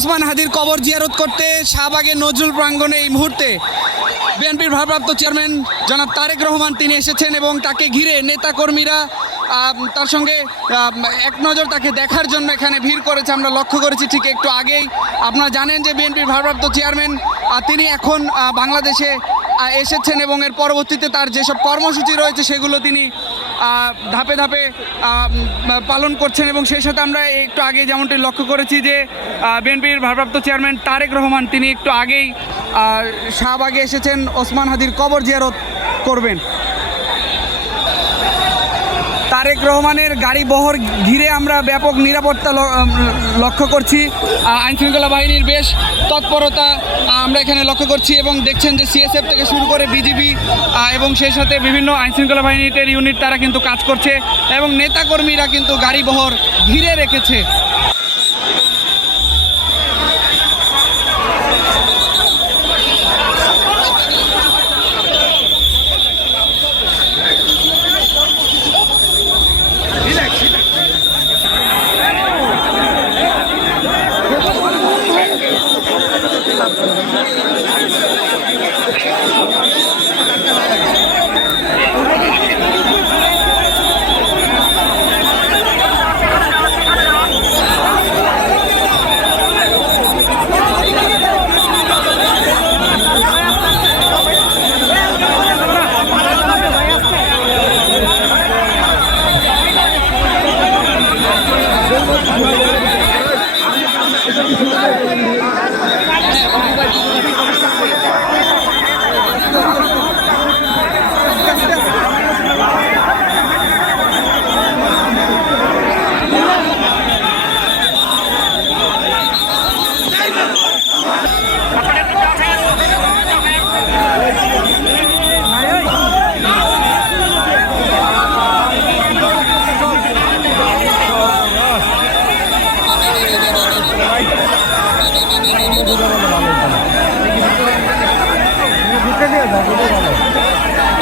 ওসমান হাদির কবর জিয়ারত করতে শাহবাগের নজরুল প্রাঙ্গণে এই মুহূর্তে বিএনপির ভারপ্রাপ্ত চেয়ারম্যান জনাব তারেক রহমান তিনি এসেছেন এবং তাকে ঘিরে নেতাকর্মীরা তার সঙ্গে এক নজর তাকে দেখার জন্য এখানে ভিড় করেছে। আমরা লক্ষ্য করেছি ঠিক একটু আগেই। আপনারা জানেন যে বিএনপির ভারপ্রাপ্ত চেয়ারম্যান তিনি এখন বাংলাদেশে এসেছেন এবং এর পরবর্তীতে তার যেসব কর্মসূচি রয়েছে সেগুলো তিনি ধাপে ধাপে পালন করছেন এবং সেই সাথে আমরা একটু আগে যেমনটি লক্ষ্য করেছি যে বিএনপির ভারপ্রাপ্ত চেয়ারম্যান তারেক রহমান তিনি একটু আগেই শাহবাগে এসেছেন ওসমান হাদির কবর জিয়ারত করবেন। তারেক রহমানের গাড়ি বহর ঘিরে আমরা ব্যাপক নিরাপত্তা লক্ষ্য করছি। আইনশৃঙ্খলা বাহিনীর বেশ তৎপরতা আমরা এখানে লক্ষ্য করছি এবং দেখছেন যে সিএসএফ থেকে শুরু করে বিজিবি এবং সেই সাথে বিভিন্ন আইনশৃঙ্খলা বাহিনীর ইউনিট তারা কিন্তু কাজ করছে এবং নেতাকর্মীরা কিন্তু গাড়ি বহর ঘিরে রেখেছে। ভালো